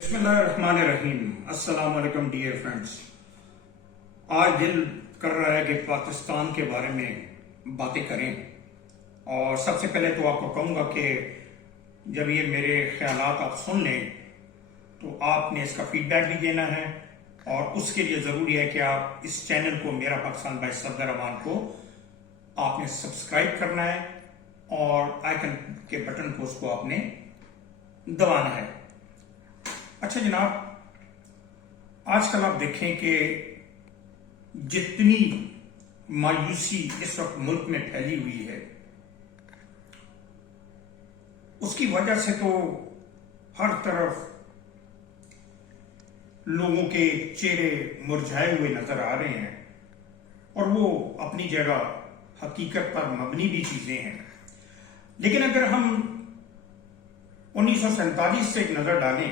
बिस्मिल्लाहिर्रहमानिर्रहीम। अस्सलाम वालेकुम डियर फ्रेंड्स। आज दिल कर रहा है कि पाकिस्तान के बारे में बातें करें, और सबसे पहले तो आपको कहूँगा कि जब ये मेरे ख्यालात आप सुन लें तो आपने इसका फीडबैक भी देना है, और उसके लिए ज़रूरी है कि आप इस चैनल को, मेरा पाकिस्तान बाय सफदर अमान को, आपने सब्सक्राइब करना है और आइकन के बटन को उसको आपने दबाना है। अच्छा जनाब, आजकल आप देखें कि जितनी मायूसी इस वक्त मुल्क में फैली हुई है, उसकी वजह से तो हर तरफ लोगों के चेहरे मुरझाए हुए नजर आ रहे हैं, और वो अपनी जगह हकीकत पर मबनी भी चीजें हैं। लेकिन अगर हम 1947 से एक नजर डालें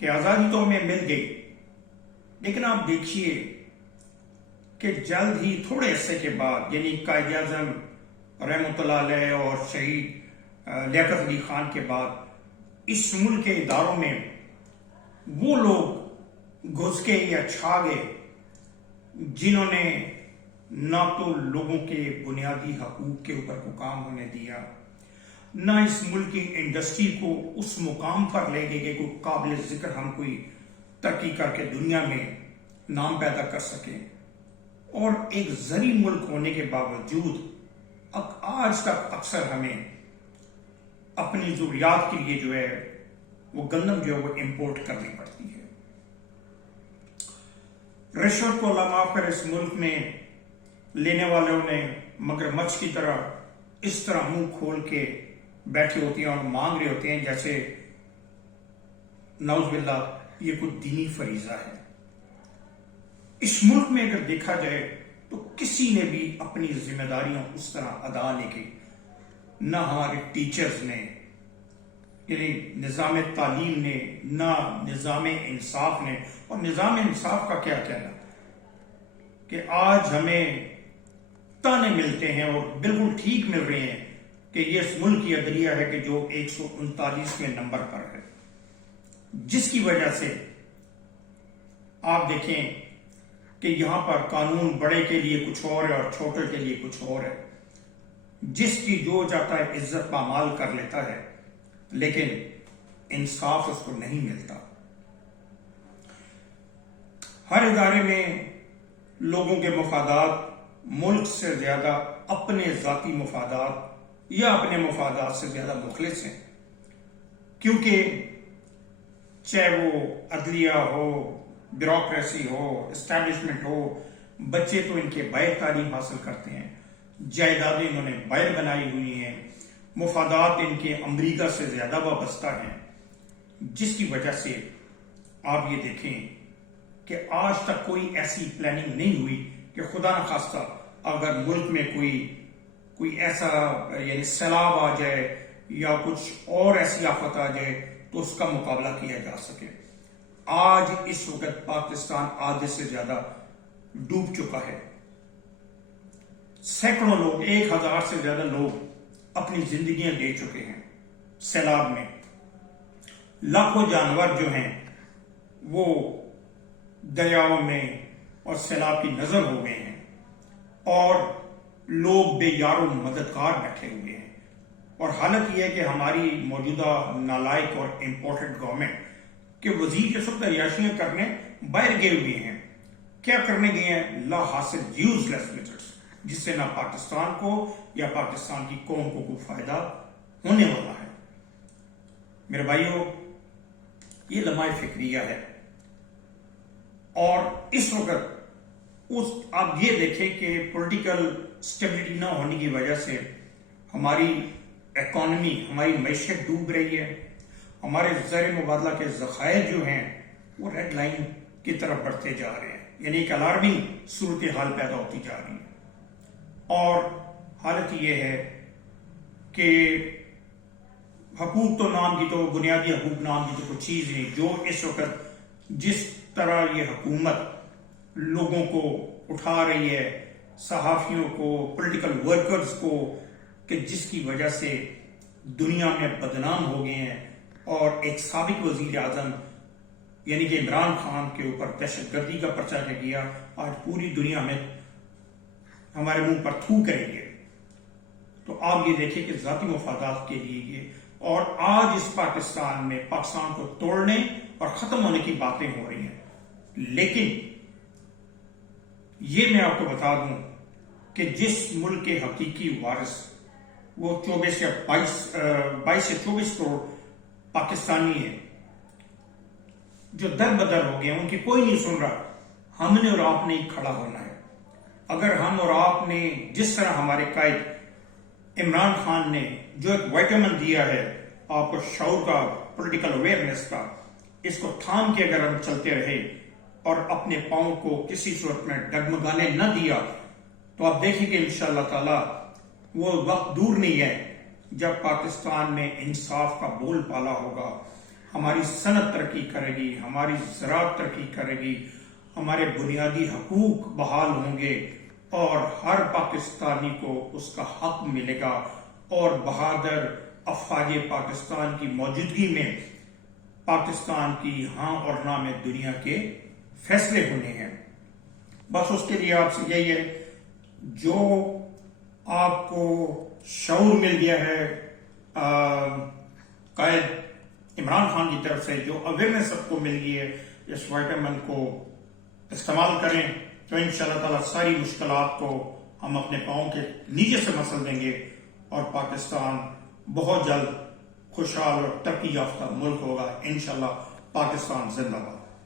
कि आजादी तो हमें मिल गई, लेकिन आप देखिए कि जल्द ही थोड़े अरसे के बाद, यानी कायद आजम रहमतुल्लाह अलैह और शहीद लियाकत अली खान के बाद, इस मुल्क के इदारों में वो लोग घुस के या छा गए जिन्होंने ना तो लोगों के बुनियादी हकूक के ऊपर को काम होने दिया, ना इस मुल्क की इंडस्ट्री को उस मुकाम पर ले गए कि कोई काबिल जिक्र हम कोई तरक्की करके दुनिया में नाम पैदा कर सके। और एक जरी मुल्क होने के बावजूद आज तक अक्सर हमें अपनी जरूरियात के लिए जो है वो गंदम जो है वो इंपोर्ट करनी पड़ती है। रिश्वत को लामाफ कर इस मुल्क में लेने वालों ने मगरमच्छ की तरह इस तरह मुंह खोल के बैठे होते हैं और मांग रहे होते हैं जैसे नाउज़ुबिल्लाह ये कोई दीनी फरीजा है। इस मुल्क में अगर देखा जाए तो किसी ने भी अपनी जिम्मेदारियां उस तरह अदा नहीं की, ना हमारे टीचर्स ने, यानी निज़ाम तालीम ने, ना निज़ाम इंसाफ ने। और निज़ाम इंसाफ का क्या कहना कि आज हमें ताने मिलते हैं और बिल्कुल ठीक मिल रहे हैं कि ये इस मुल्क की अदलिया है कि जो 139वें नंबर पर है, जिसकी वजह से आप देखें कि यहां पर कानून बड़े के लिए कुछ और है और छोटे के लिए कुछ और है। जिसकी जो जाता है इज्जत पामाल कर लेता है, लेकिन इंसाफ उसको नहीं मिलता। हर इदारे में लोगों के मफादात मुल्क से ज्यादा अपने जाती मफादात या अपने मफादात से ज्यादा मुखलिस हैं, क्योंकि चाहे वो अदलिया हो, ब्यूरोक्रेसी हो, एस्टैब्लिशमेंट हो, बच्चे तो इनके बाहर तालीम हासिल करते हैं, जायदादें इन्होंने बाहर बनाई हुई हैं, मफादात इनके अमरीका से ज्यादा वाबस्ता हैं, जिसकी वजह से आप ये देखें कि आज तक कोई ऐसी प्लानिंग नहीं हुई कि खुदा न खास्ता अगर मुल्क में कोई ऐसा यानी सैलाब आ जाए या कुछ और ऐसी आफत आ जाए तो उसका मुकाबला किया जा सके। आज इस वक्त पाकिस्तान आधे से ज्यादा डूब चुका है। सैकड़ों लोग, 1000 से ज्यादा लोग अपनी जिंदगियां दे चुके हैं सैलाब में। लाखों जानवर जो हैं वो दरियाओं में और सैलाब की नजर हो गए हैं, और लोग बेयारो मददगार बैठे हुए हैं। और हालत यह है कि हमारी मौजूदा नालायक और इम्पोर्टेंट गवर्नमेंट के वजीर के सब तैयारियां करने बाहर गए हुए हैं। क्या करने गए हैं? ला हासिल यूजलेस विजिट्स, जिससे ना पाकिस्तान को या पाकिस्तान की कौम को कोई फायदा होने वाला है। मेरे भाइयों, ये लम्हा फिक्रिया है, और इस वक्त आप ये देखें कि पॉलिटिकल स्टेबिलिटी ना होने की वजह से हमारी इकोनॉमी, हमारी मैशत डूब रही है। हमारे ज़र मुबादला के ज़खायर जो हैं वो रेड लाइन की तरफ बढ़ते जा रहे हैं, यानी एक अलार्मिंग सूरत हाल पैदा होती जा रही है। और हालत ये है कि हकूक तो नाम की, तो बुनियादी हकूक नाम की तो कोई चीज़ नहीं। जो इस वक्त जिस तरह ये हुकूमत लोगों को उठा रही है, सहाफियों को, पॉलिटिकल वर्कर्स को, कि जिसकी वजह से दुनिया में बदनाम हो गए हैं, और एक साबिक वजीर आजम یعنی کہ عمران خان کے اوپر دہشت گردی کا پرچہ کیا، آج پوری دنیا میں ہمارے منہ پر تھو کریں گے۔ تو آپ یہ دیکھیں کہ ذاتی مفادات کے لیے یہ، اور آج اس پاکستان میں پاکستان کو توڑنے اور ختم ہونے کی باتیں ہو رہی ہیں۔ لیکن یہ میں آپ کو بتا دوں کہ جس ملک کے حقیقی وارث وہ 22 سے 24 کروڑ پاکستانی ہیں جو در بدر ہو گئے، ان کی کوئی نہیں سن رہا، ہم نے اور آپ نے ہی کھڑا ہونا ہے۔ اگر ہم اور آپ نے جس طرح ہمارے قائد عمران خان نے جو ایک وائٹامن دیا ہے آپ کو شعور کا، پولیٹیکل اویئرنیس کا، اس کو تھام کے اگر ہم چلتے رہے اور اپنے پاؤں کو کسی صورت میں ڈگمگانے نہ دیا تو آپ دیکھیں کہ انشاءاللہ تعالی وہ وقت دور نہیں ہے جب پاکستان میں انصاف کا بول بالا ہوگا، ہماری صنعت ترقی کرے گی، ہماری زراعت ترقی کرے گی، ہمارے بنیادی حقوق بحال ہوں گے اور ہر پاکستانی کو اس کا حق ملے گا، اور بہادر افواج پاکستان کی موجودگی میں پاکستان کی ہاں اور نہ میں دنیا کے فیصلے ہونے ہیں۔ بس اس کے لیے آپ سے یہی ہے، جو آپ کو شعور مل گیا ہے قائد عمران خان کی طرف سے، جو اویئرنیس سب کو مل گئی ہے، اس وائٹامن کو استعمال کریں تو انشاءاللہ تعالی ساری مشکلات کو ہم اپنے پاؤں کے نیچے سے مسل دیں گے اور پاکستان بہت جلد خوشحال اور ترقی یافتہ ملک ہوگا۔ انشاءاللہ پاکستان زندہ باد۔